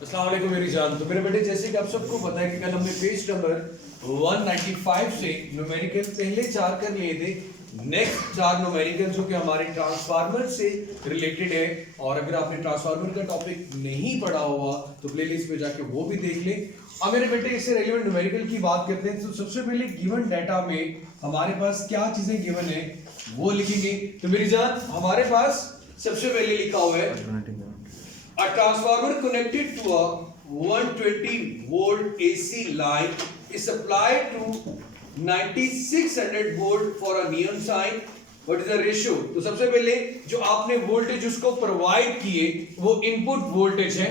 अस्सलाम वालेकुम मेरी जान। तो मेरे बेटे जैसे कि आप सबको पता है कि कल हमने पेज नंबर 195 से न्यूमेरिकल पहले 4 कर लिए थे। नेक्स्ट 4 न्यूमेरिकल जो कि हमारे ट्रांसफार्मर से रिलेटेड है, और अगर आपने ट्रांसफार्मर का टॉपिक नहीं पढ़ा हुआ तो प्लेलिस्ट पे जाके वो भी देख ले। अब मेरे बेटे इससे रेलेवेंट न्यूमेरिकल की बात करते हैं। तो सबसे पहले गिवन डाटा में हमारे पास क्या चीजें गिवन है वो लिखेंगे। तो मेरी जान हमारे पास सबसे पहले लिखा हुआ है a transformer connected to a 120 volt AC line is supplied to 9600 volt for a neon sign. What is the ratio? तो सबसे पहले जो आपने वोल्टेज उसको प्रोवाइड किए वो इनपुट वोल्टेज है।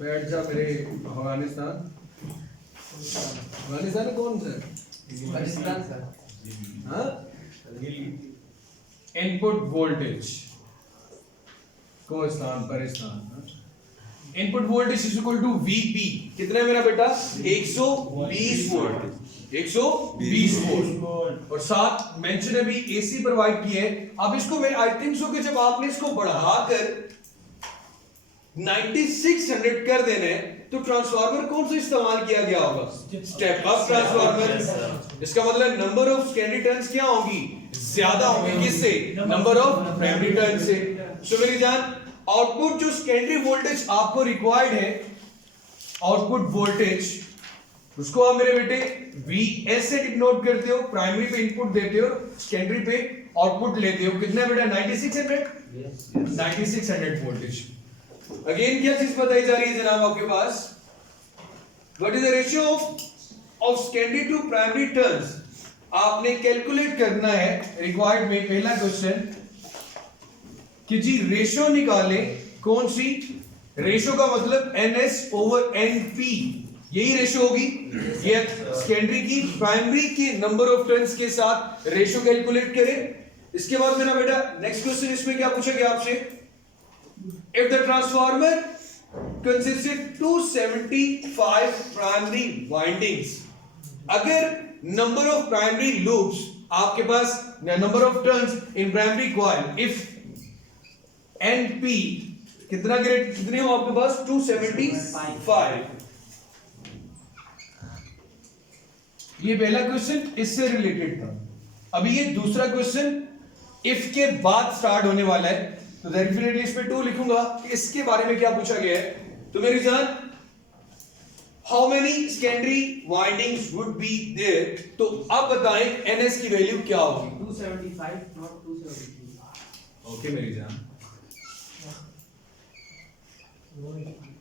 बैठ जा मेरे अफगानिस्तान। अफगानिस्तान कौन सा है? पाकिस्तान सर। हाँ, इनपुट वोल्टेज को स्थान पर स्थान। Input voltage is equal to VP. कितना है मेरा बेटा? 120 वोल्ट। 120 वोल्ट और साथ मेंशन है भी एसी प्रोवाइड किया है। अब इसको मैं आई थिंक सो कि जब आपने इसको बढ़ाकर 9600 कर देना है तो ट्रांसफार्मर कौन सा इस्तेमाल किया गया होगा? Step up transformer. इसका मतलब नंबर ऑफ सेकेंडरी टर्न्स क्या होगी? ज्यादा होगी। किससे? नंबर ऑफ प्राइमरी टर्न से। सो मेरी जान आउटपुट जो सेकेंडरी वोल्टेज आपको रिक्वायर्ड है, आउटपुट वोल्टेज उसको आप मेरे बेटे Vs से डिनोट करते हो। प्राइमरी पे इनपुट देते हो, सेकेंडरी पे आउटपुट लेते हो। कितना बेटा? 9600। 9600 वोल्टेज। अगेन क्या चीज बताई जा रही है जनाब आपके पास? What is the ratio of secondary to primary turns? आपने कैलकुलेट करना है रिक्वायर्ड में। पहला क्वेश्चन कि जी रेशो निकालें। कौन सी रेशो? का मतलब NS ओवर NP, यही रेशो होगी। ये सेकेंडरी की प्राइमरी के नंबर ऑफ टर्न्स के साथ रेशो कैलकुलेट करें। इसके बाद मेरा बेटा नेक्स्ट क्वेश्चन इसमें क्या पूछा गया आपसे? If the transformer consisted 275 primary windings, अगर नंबर ऑफ प्राइमरी लूप्स आपके पास, number of turns in primary coil, if NP कितना ग्रेड कितने हो आपके पास? 275। ये पहला क्वेश्चन इससे रिलेटेड था। अभी ये दूसरा क्वेश्चन इफ के बाद स्टार्ट होने वाला है, तो डेफिनेटली इस पे 2 लिखूंगा कि इसके बारे में क्या पूछा गया है। तो मेरी जान how many secondary windings would be there? तो अब बताएं NS की वैल्यू क्या होगी? 275 नॉट 273। ओके मेरी जान,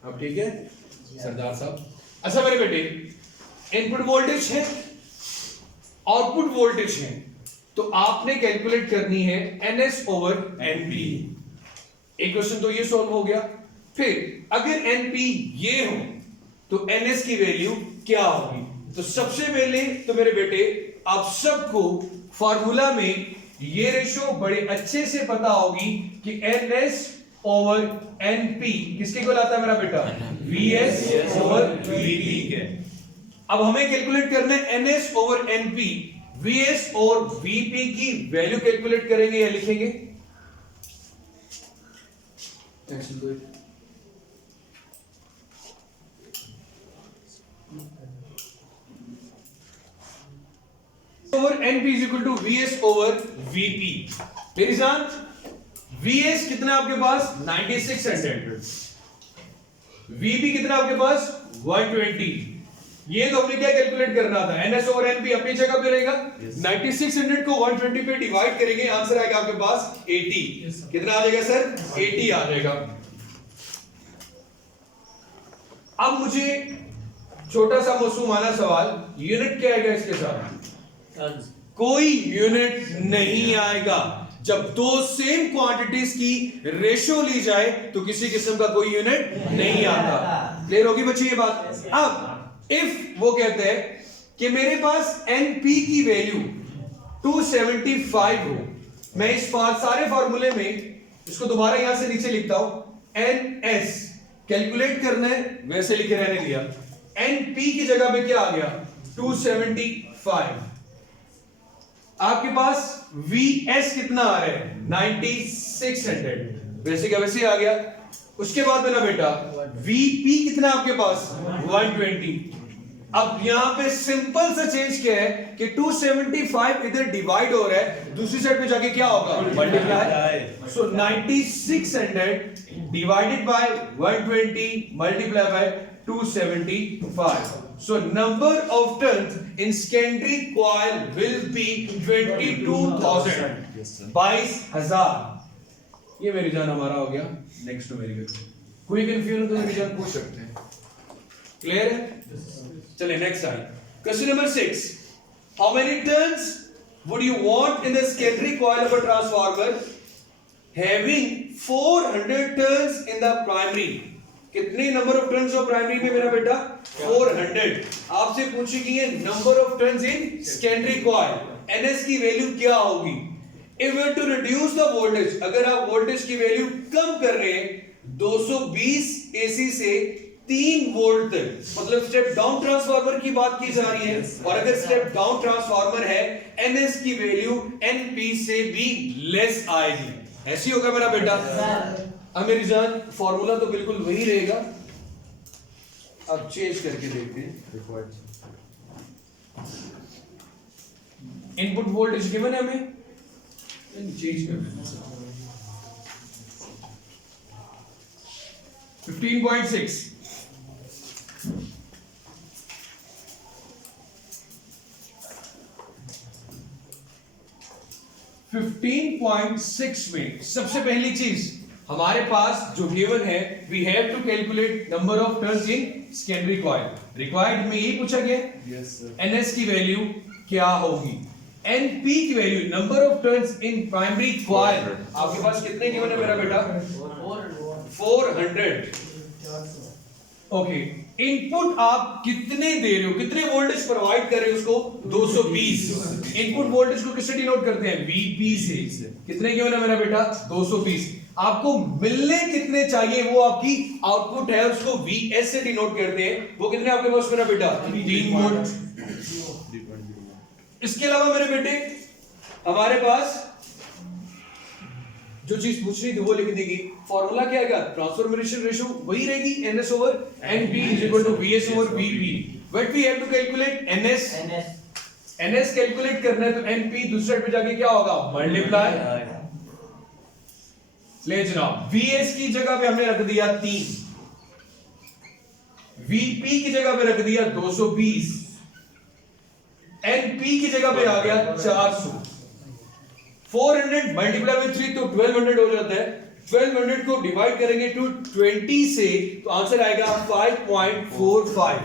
अब ठीक है सरदार साहब। अच्छा मेरे बेटे इनपुट वोल्टेज है, आउटपुट वोल्टेज है, तो आपने कैलकुलेट करनी है NS ओवर NP। एक क्वेश्चन तो ये सॉल्व हो गया। फिर अगर NP ये हो तो NS की वैल्यू क्या होगी? तो सबसे पहले तो मेरे बेटे आप सबको फार्मूला में ये रेशो बड़े अच्छे से पता होगी कि NS ओवर NP किसके इक्वल आता है मेरा बेटा? VS ओवर VP के। अब हमें कैलकुलेट करना है NS ओवर NP। VS और VP की वैल्यू कैलकुलेट करेंगे या लिखेंगे? Over NP is equal to VS over VP। मेरी जान VS कितना आपके पास? 9600। VP कितना आपके पास? 120। ये तो हमने क्या कैलकुलेट करना था? NS ओवर NP अपनी जगह पे रहेगा। 9600 को 120 पे डिवाइड करेंगे, आंसर आएगा आपके पास 80। कितना आ जाएगा सर? 80 आ जाएगा। अब मुझे छोटा सा मासूमाना सवाल, यूनिट क्या आएगा इसके साथ? कोई यूनिट नहीं आएगा। जब दो सेम क्वांटिटीज की रेशो ली जाए तो किसी किस्म का कोई यूनिट नहीं आता। क्लियर होगी बच्चे ये बात? अब इफ वो कहते हैं कि मेरे पास NP की वैल्यू 275 हो, मैं इस सारे फॉर्मूले में इसको दोबारा यहां से नीचे लिखता हूं। NS कैलकुलेट करना है, वैसे लिखे रहने दिया। NP की जगह पे क्या आ गया? 275। आपके पास VS कितना आ रहा है? 9600। वैसे क्या वैसे आ गया। उसके बाद मेरा बेटा VP कितना है आपके पास 120। अब यहां पे सिंपल सा चेंज क्या है कि 275 इधर डिवाइड हो रहा है, दूसरी साइड पे जाके क्या होगा multiply. So 9600 divided by 120 multiply by 275। So number of turns in secondary coil will be 22,000, 22,000। ये मेरी जान हमारा हो गया नेक्स्ट न्यूमेरिकल। कोई कंफ्यूजन तो मेरी जान पूछ सकते हैं, क्लियर है? चलिए next side, question number 6। How many turns would you want in the secondary coil of a transformer having 400 turns in the primary? कितने नंबर ऑफ टर्न्स हो प्राइमरी में मेरा बेटा 400। आपसे पूछी गई है number of turns in secondary coil, NS की वैल्यू क्या होगी? If we to reduce the voltage, अगर आप वोल्टेज की वैल्यू कम कर रहे हैं 220 एसी से 3 वोल्ट तक, मतलब स्टेप डाउन ट्रांसफार्मर की बात की जा रही है, और अगर स्टेप डाउन ट्रांसफार्मर है एनएस की वैल्यू एनपी से भी लेस आएगी। ऐसी होगा मेरा बेटा। अब मेरी जान फॉर्मूला तो बिल्कुल वही रहेगा, अब चेंज करके देखते हैं। इनपुट वोल्टेज गिवन है हमें, चेंज कर देते हैं 15.6। में सबसे पहली चीज हमारे पास जो गिवन है, we have to calculate number of turns in secondary coil. Required में यही पूछा गया। Yes sir. एनएस की वैल्यू क्या होगी? एनपी की value number of turns in primary coil आपके पास कितने गिवन है मेरा बेटा 400। ओके, इनपुट आप कितने दे रहे हो, कितने वोल्टेज प्रोवाइड कर रहे हो उसको 220। इनपुट वोल्टेज को किससे डिनोट करते हैं वीपी से। कितने गिवन है मेरा बेटा 220। आपको मिलने कितने चाहिए वो आपकी आउटपुट है, उसको वीएस से डिनोट करते हैं। वो कितने आपके पास मेरा बेटा 3 वोल्ट। इसके अलावा मेरे बेटे हमारे पास जो चीज पूछ रही थी वो लिख देगी। फॉर्मूला क्या है? ट्रांसफॉर्मेशन रेशियो वही रहेगी, NS over NP is equal to VS over VP. But we have to calculate NS calculate करना है तो एनपी दूसरे साइड पे जाके क्या होगा मल्टीप्लाई। ले जनाब, वीएस की जगह पे हमने रख दिया 3, वीपी की जगह पे रख दिया 220, एनपी की जगह पे आ गया 400। 400 मल्टीप्लाई बाय 3 तो 1200 हो जाता है। 1200 को डिवाइड करेंगे टू 20 से तो आंसर आएगा 5.45।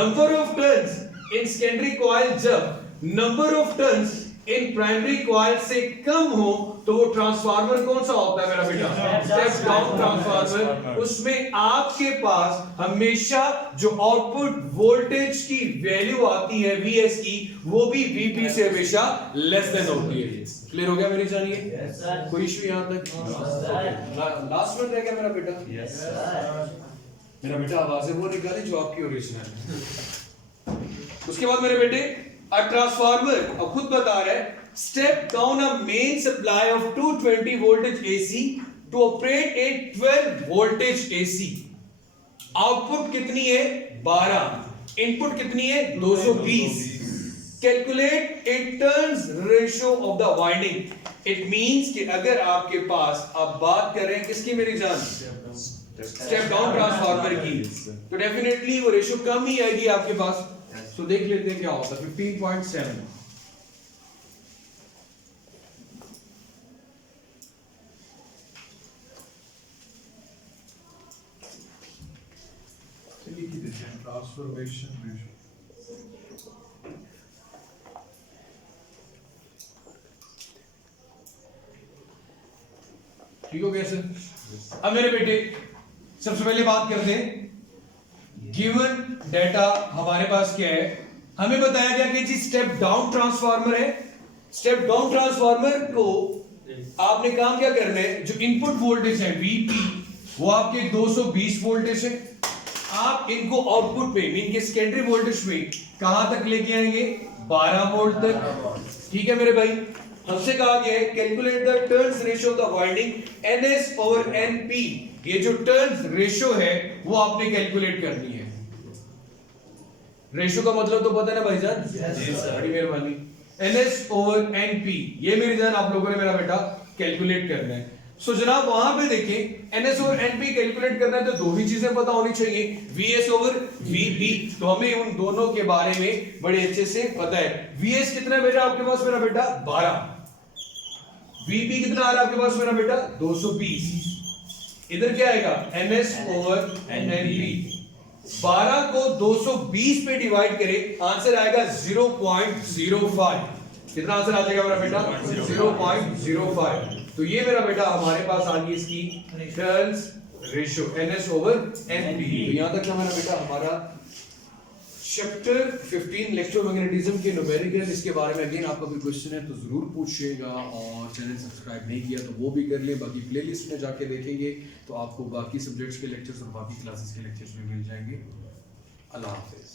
Number of turns in secondary coil जब number of turns in primary coil से कम हो तो वो ट्रांसफार्मर कौन सा होता है मेरा बेटा स्टेप डाउन ट्रांसफार्मर। उसमें आपके पास हमेशा जो आउटपुट वोल्टेज की वैल्यू आती है वीएस की, वो भी वीपी से हमेशा लेस देन होती है। क्लियर हो गया मेरी जानिए? कोई इशू यहां तक? लास्ट में रह गया मेरा बेटा। मेरा बेटा आवाजें वो निकाली जो आपकी ओरिजिनल है। उसके बाद मेरे बेटे a transformer अब खुद बता रहा है step down a main supply of 220 voltage AC to operate a 12 voltage AC। Output कितनी है 12, इनपुट कितनी है 220। Calculate a turns ratio of the winding। It means कि अगर आपके पास आप बात कर रहे हैं किसकी मेरी जान स्टेप डाउन ट्रांसफार्मर की, तो डेफिनेटली वो रेशियो कम ही आएगी आपके पास। तो देख लेते हैं क्या होता है 15.7। ट्रांसफॉर्मेशन रेशियो ठीक हो गया सर? अब मेरे बेटे सबसे पहले बात करते हैं गिवन डेटा हमारे पास क्या है। हमें बताया गया कि जी स्टेप डाउन ट्रांसफार्मर है। स्टेप डाउन ट्रांसफार्मर को आपने काम क्या करना है, जो इनपुट वोल्टेज है वीपी वो आपके 220 वोल्टेज है। आप इनको आउटपुट पे मीन के सेकेंडरी वोल्टेज में कहां तक लेके आएंगे 12 वोल्ट तक। ठीक है मेरे भाई, हमसे कहा गया है calculate the turns ratio of the winding NS over NP ये जो टर्न्स रेशो है वो आपने कैलकुलेट करनी है। रेशो का मतलब तो पता है ना भाईजान? बड़ी मेहरबानी। NS ओवर NP, ये मेरी जान आप लोगों ने मेरा बेटा कैलकुलेट करना है। सो जनाब वहां पे देखें NS ओवर NP कैलकुलेट करना है तो दो ही चीजें पता होनी चाहिए, VS ओवर VP। तो हमें उन दोनों के बारे में बड़े अच्छे से पता है। VS कितना है बेटा आपके पास मेरा बेटा? 12। VP कितना आ रहा है आपके पास मेरा बेटा? 220। इधर क्या आएगा? NS over NP। 12 को 220 पे डिवाइड करें, आंसर आएगा 0.05। कितना आंसर आ जाएगा मेरा बेटा? 0.05। तो ये मेरा बेटा हमारे पास आ गई इसकी turns ratio NS over NP। तो यहां तक मेरा बेटा हमारा चैप्टर 15 इलेक्ट्रोमैग्नेटिज्म के न्यूमेरिकल, इसके बारे में अगेन आपका कोई क्वेश्चन है तो जरूर पूछिएगा, और चैनल सब्सक्राइब नहीं किया तो वो भी कर लें। बाकी प्लेलिस्ट में जाके देखेंगे तो आपको बाकी सब्जेक्ट्स के लेक्चर्स और बाकी क्लासेस के लेक्चर्स भी मिल जाएंगे। अल्लाह हाफिज़।